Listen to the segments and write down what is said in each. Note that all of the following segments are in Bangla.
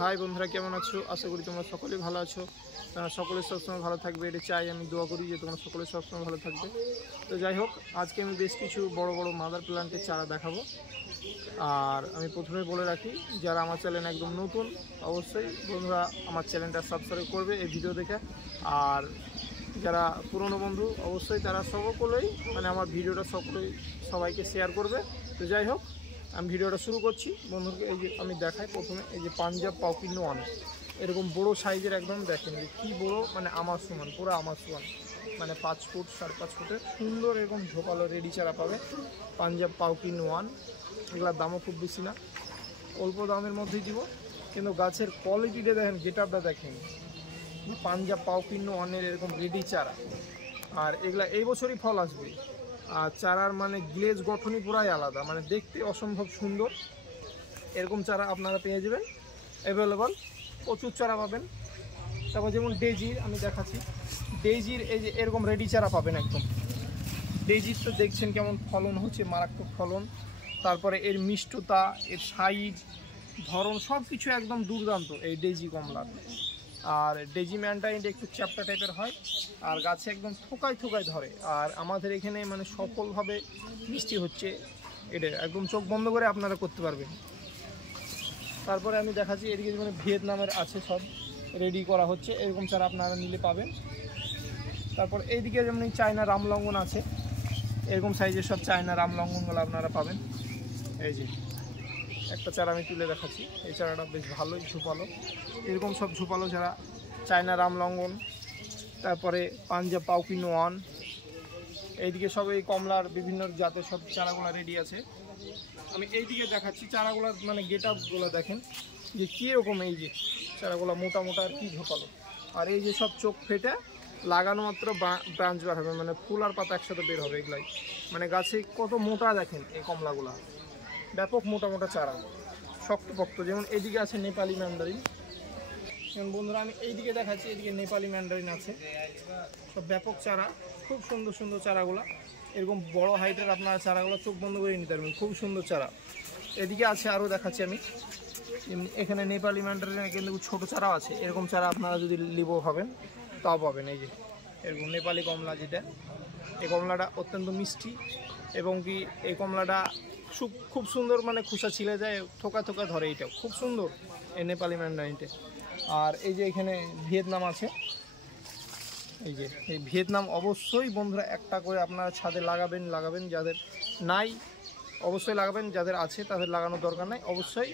হাই বন্ধুরা, কেমন আছো? আশা করি তোমরা সকলেই ভালো আছো। সকলে সবসময় ভালো থাকবে এটা চাই, আমি দোয়া করি যে তোমরা সকলে সবসময় ভালো থাকবে। তো যাই হোক, আজকে আমি বেশ কিছু বড় বড় মাদার প্ল্যান্টের চারা দেখাবো। আর আমি প্রথমে বলে রাখি, যারা আমার চ্যানেল একদম নতুন, অবশ্যই বন্ধুরা আমার চ্যানেলটা সাবস্ক্রাইব করবে এই ভিডিও দেখে। আর যারা পুরনো বন্ধু, অবশ্যই তারা সকলেই আমার ভিডিওটা সবাইকে শেয়ার করবে। তো যাই হোক, আমি ভিডিওটা শুরু করছি। বন্ধুকে এই যে আমি দেখাই প্রথমে, এই যে পাঞ্জাব পাউকিনো ওয়ান, এরকম বড় সাইজের একদম দেখেন যে কী বড়, আমার সমান, পুরো আমার সমান, 5 ফুট 5.5 ফুটের সুন্দর এরকম ঝোপালো রেডি চারা পাবে। পাঞ্জাব পাউকিনো ওয়ান, এগুলোর দামও খুব বেশি না, অল্প দামের মধ্যেই দিব, কিন্তু গাছের কোয়ালিটিটা দেখেন, গেটআপটা দেখেন। পাঞ্জাব পাউকিনো ওয়ানের এরকম রেডি চারা, আর এগুলা এই বছরই ফল আসবে। আর চারার গ্লেজ গঠনই পুরাই আলাদা, দেখতে অসম্ভব সুন্দর। এরকম চারা আপনারা পেয়ে যাবেন, অ্যাভেলেবল প্রচুর চারা পাবেন। তারপর যেমন ডেজির আমি দেখাচ্ছি, ডেজির এই যে এরকম রেডি চারা পাবেন একদম। ডেজির তো দেখছেন কেমন ফলন হচ্ছে, মারাত্মক ফলন। তারপরে এর মিষ্টতা, এর সাইজ, ধরন সব কিছু একদম দুর্দান্ত এই ডেজি কমলার। আর ডেজি ম্যানটাইন একটু চ্যাপ্টা টাইপের হয়, আর গাছে একদম থোকায় থোকায় ধরে। আর আমাদের এখানে সফলভাবে মিষ্টি হচ্ছে, এটা একদম চোখ বন্ধ করে আপনারা করতে পারবেন। তারপরে আমি দেখাচ্ছি এদিকে ভিয়েতনামের আছে, সব রেডি করা হচ্ছে, এরকম চারা আপনারা নিলে পাবেন। তারপর এইদিকে যেমন চায়না রামলঙ্গন আছে, এরকম সাইজের সব চায়না রামলঙ্গনগুলো আপনারা পাবেন। এই যে একটা চারা আমি তুলে দেখাচ্ছি, এই চারাটা বেশ ভালোই ঝোপালো, এরকম সব ঝোপালো চারা, চায়না রামলঙ্গন। তারপরে পাঞ্জাব পাউকিনো ওয়ান, এইদিকে সব এই কমলার বিভিন্ন জাতের সব চারাগুলো রেডি আছে। আমি এইদিকে দেখাচ্ছি চারাগুলোর গেটআপগুলো দেখেন যে কীরকম, এই যে চারাগুলো মোটা মোটা আর কি ঝোপালো। আর এই যে সব চোখ ফেটে লাগানো মাত্র ব্রাঞ্চ বার হবে, ফুল আর পাতা একসাথে বের হবে এগুলাই। গাছে কত মোটা দেখেন এই কমলাগুলা, ব্যাপক মোটা মোটা চারা, শক্তপোক্ত। যেমন এইদিকে আছে নেপালি ম্যান্ডারিন, যেমন বন্ধুরা আমি এইদিকে দেখাচ্ছি, এইদিকে নেপালি ম্যান্ডারিন আছে, সব ব্যাপক চারা, খুব সুন্দর সুন্দর চারাগুলো। এরকম বড় হাইটের আপনারা চারাগুলো চোখ বন্ধ করে নিতে পারবেন, খুব সুন্দর চারা। এদিকে আছে আরও দেখাচ্ছি আমি, এখানে নেপালি ম্যান্ডারিনের কিন্তু ছোটো চারাও আছে, এরকম চারা আপনারা যদি লিবো হবেন তাও পাবেন। এই যে এরকম নেপালি কমলা, যেটা এই কমলাটা অত্যন্ত মিষ্টি, এবং কি এই কমলাটা খুব সুন্দর, খোসা ছিলে যায়, থোকা থোকা ধরে, এটাও খুব সুন্দর এই নেপালি ম্যান্ডারিনটা। আর এই যে এখানে ভিয়েতনাম আছে, এই যে এই ভিয়েতনাম অবশ্যই বন্ধুরা একটা করে আপনারা ছাদে লাগাবেন, যাদের নাই অবশ্যই লাগাবেন, যাদের আছে তাদের লাগানোর দরকার নাই। অবশ্যই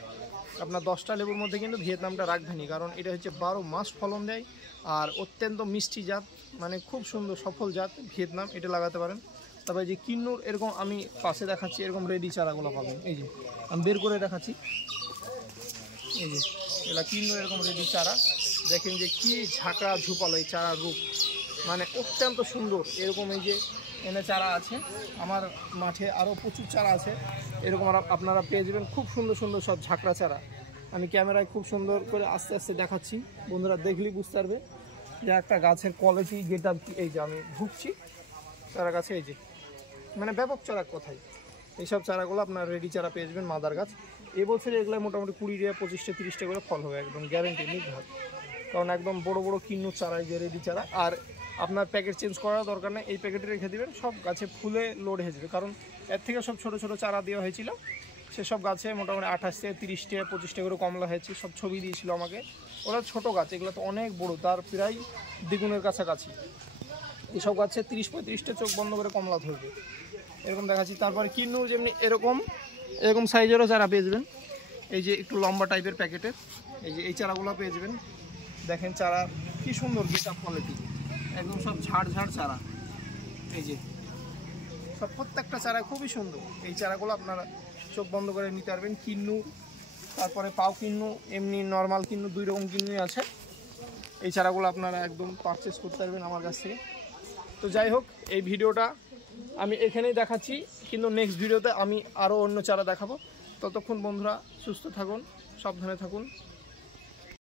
আপনার 10টা লেবুর মধ্যে কিন্তু ভিয়েতনামটা রাখবেনই, কারণ এটা হচ্ছে 12 মাস ফলন দেয়, আর অত্যন্ত মিষ্টি জাত, খুব সুন্দর সফল জাত ভিয়েতনাম, এটা লাগাতে পারেন। তারপরে যে কিন্নুর, এরকম আমি পাশে দেখাচ্ছি, এরকম রেডি চারাগুলো পাবেন। এই যে আমি বের করে দেখাচ্ছি, এই যে এগুলা কিন্নুর এরকম রেডি চারা, দেখেন যে কি ঝাঁকড়া ঝোপালো এই চারার রূপ, অত্যন্ত সুন্দর। এরকম এই যে এনে চারা আছে, আমার মাঠে আরও প্রচুর চারা আছে, এরকম আপনারা পেয়ে যাবেন, খুব সুন্দর সুন্দর সব ঝাঁকড়া চারা। আমি ক্যামেরায় খুব সুন্দর করে আস্তে আস্তে দেখাচ্ছি, বন্ধুরা দেখলেই বুঝতে পারবে যে একটা গাছের কোয়ালিটি, যেটা এই যে আমি ঢুকছি চারা গাছে, এই যে ব্যাপক চারা কোথায়, এইসব চারাগুলো আপনার রেডি চারা পেয়ে যাবেন মাদার গাছ। এবছরে এগুলো মোটামুটি 20টা 25টা 30টা করে ফল হবে, একদম গ্যারেন্টি নির্ভর, কারণ একদম বড় বড় কিন্নু চারা, এই যে রেডি চারা। আর আপনার প্যাকেট চেঞ্জ করার দরকার নেই, এই প্যাকেটে রেখে দেবেন, সব গাছে ফুলে লোড হয়ে যাবে। কারণ এর থেকে সব ছোটো ছোটো চারা দেওয়া হয়েছিল, সেসব গাছে মোটামুটি 28 থেকে 30টা 25টা করে কমলা হয়েছে, সব ছবি দিয়েছিল আমাকে। ওরা ছোটো গাছ, এগুলো তো অনেক বড়, তার প্রায় দ্বিগুণের কাছাকাছি। এসব গাছে 30-35টা চোখ বন্ধ করে কমলা ধরবে, এরকম দেখাচ্ছি। তারপরে কিন্নুর যেমনি এরকম সাইজেরও চারা পেয়ে যাবেন, এই যে একটু লম্বা টাইপের প্যাকেটের, এই যে এই চারাগুলো পেয়ে যাবেন। দেখেন চারা কি সুন্দর, গেটআপ কোয়ালিটি, একদম সব ঝাড় চারা, এই যে সব প্রত্যেকটা চারা খুবই সুন্দর। এই চারাগুলো আপনারা চোখ বন্ধ করে নিতে পারবেন। কিন্নু, তারপরে পাও কিন্নু, এমনি নর্মাল কিন্নু, 2 রকম কিন্নুই আছে। এই চারাগুলো আপনারা একদম পারচেস করতে পারবেন আমার কাছ থেকে। তো যাই হোক, এই ভিডিওটা আমি এখানেই দেখাচ্ছি, কিন্তু নেক্সট ভিডিওতে আমি আরও অন্য চারা দেখাবো। ততক্ষণ বন্ধুরা সুস্থ থাকুন, সাবধানে থাকুন।